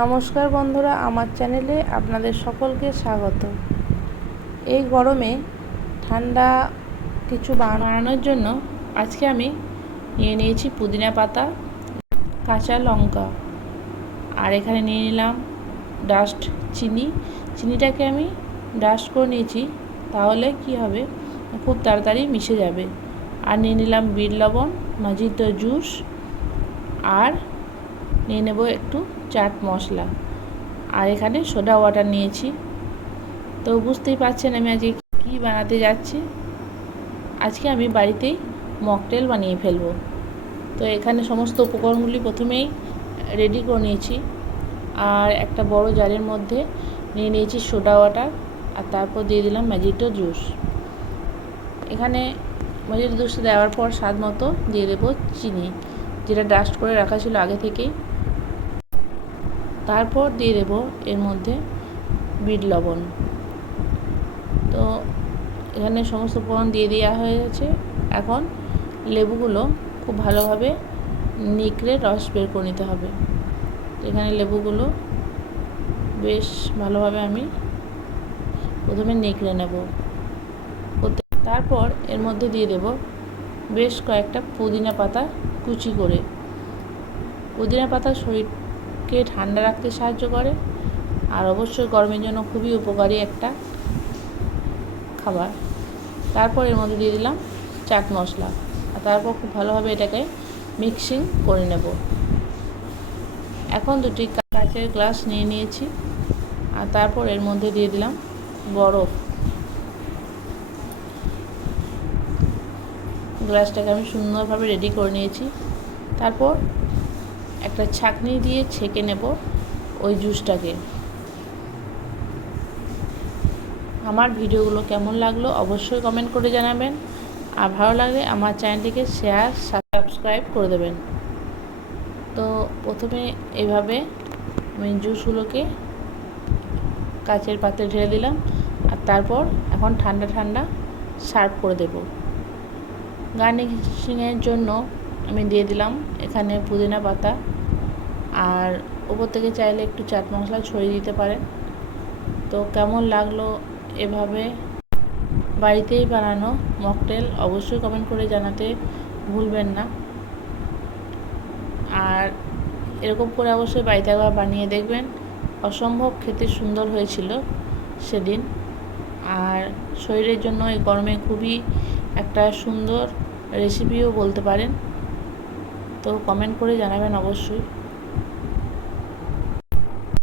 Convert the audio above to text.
নমস্কার বন্ধুরা, আমার চ্যানেলে আপনাদের সকলকে স্বাগত। এই গরমে ঠান্ডা কিছু বানানোর জন্য আজকে আমি নিয়ে নিয়েছি পুদিনা পাতা, কাঁচা লঙ্কা, আর এখানে নিয়ে নিলাম ডাস্ট চিনিটাকে আমি ডাস্ট করে নিয়েছি, তাহলে কি হবে খুব তাড়াতাড়ি মিশে যাবে। আর নিয়ে নিলাম বিট লবণ, মজিতো জুস, আর নিয়ে নেব একটু চাট মশলা, আর এখানে সোডা ওয়াটার নিয়েছি। তো বুঝতেই পারছেন আমি আজকে কী বানাতে যাচ্ছি। আজকে আমি বাড়িতেই মকটেল বানিয়ে ফেলবো। তো এখানে সমস্ত উপকরণগুলি প্রথমেই রেডি করে নিয়েছি, আর একটা বড় জারের মধ্যে নিয়ে নিয়েছি সোডা ওয়াটার, আর তারপর দিয়ে দিলাম মজিতো জুস। এখানে মজিতো জুস দেওয়ার পর স্বাদ মতো দিয়ে দেবো চিনি, যেটা ডাস্ট করে রাখা ছিল আগে থেকেই। তারপর দিয়ে দেব এর মধ্যে বিট লবণ। তো এখানে সমস্ত উপকরণ দিয়ে দেওয়া হয়ে গেছে। এখন লেবুগুলো খুব ভালোভাবে নিকড়ে রস বের করে নিতে হবে। তো এখানে লেবুগুলো বেশ ভালোভাবে আমি প্রথমে নিকড়ে নেব। তারপর এর মধ্যে দিয়ে দেব বেশ কয়েকটা পুদিনা পাতা কুচি করে। পুদিনা পাতা শরীরকে ঠান্ডা রাখতে সাহায্য করে, আর অবশ্যই গরমের জন্য খুবই উপকারী একটা খাবার। তারপর এর মধ্যে দিয়ে দিলাম চাট মশলা, আর তারপর খুব ভালোভাবে এটাকে মিক্সিং করে নেব। এখন দুটি কাচের গ্লাস নিয়ে নিয়েছি, আর তারপর এর মধ্যে দিয়ে দিলাম বরফ। গ্লাসটাকে আমি সুন্দরভাবে রেডি করে নিয়েছি। তারপর একটা ছাঁকনি দিয়ে ছেঁকে নেব ওই জুসটাকে। আমার ভিডিওগুলো কেমন লাগলো অবশ্যই কমেন্ট করে জানাবেন, আর ভালো লাগলে আমার চ্যানেলটিকে শেয়ার সাবস্ক্রাইব করে দেবেন। তো প্রথমে এইভাবে আমি জুসগুলোকে কাচের পাত্রে ঢেলে দিলাম, আর তারপর এখন ঠান্ডা ঠান্ডা সার্ভ করে দেব। গার্নিশিংয়ের জন্য আমি দিয়ে দিলাম এখানে পুদিনা পাতা, আর উপর থেকে চাইলে একটু চাট মশলা ছড়িয়ে দিতে পারেন। তো কেমন লাগলো এভাবে বাড়িতেই বানানো মকটেল অবশ্যই কমেন্ট করে জানাতে ভুলবেন না। আর এরকম করে অবশ্যই বাড়িতে একবার বানিয়ে দেখবেন, অসম্ভব খেতে সুন্দর হয়েছিল সেদিন। আর শরীরের জন্য এই গরমে খুবই একটা সুন্দর রেসিপিও বলতে পারেন। তো কমেন্ট করে জানাবেন অবশ্যই।